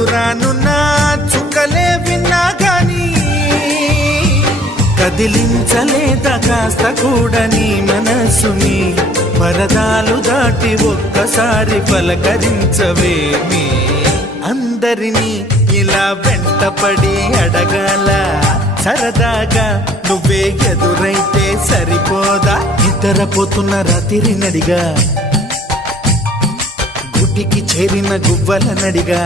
దూరానున్న చుక్కలే విన్నా గాని కదిలించలేదా కాస్త కూడా నీ మనసుని పరదాలు దాటి ఒక్కసారి పలకరించవేమి అందరినీ ఇలా వెంటపడి అడగాల సరదాగా నువ్వే ఎదురైతే సరిపోదా నిద్రపోతున్న రాత్రి నడిగా గుడికి చేరిన గువ్వల నడిగా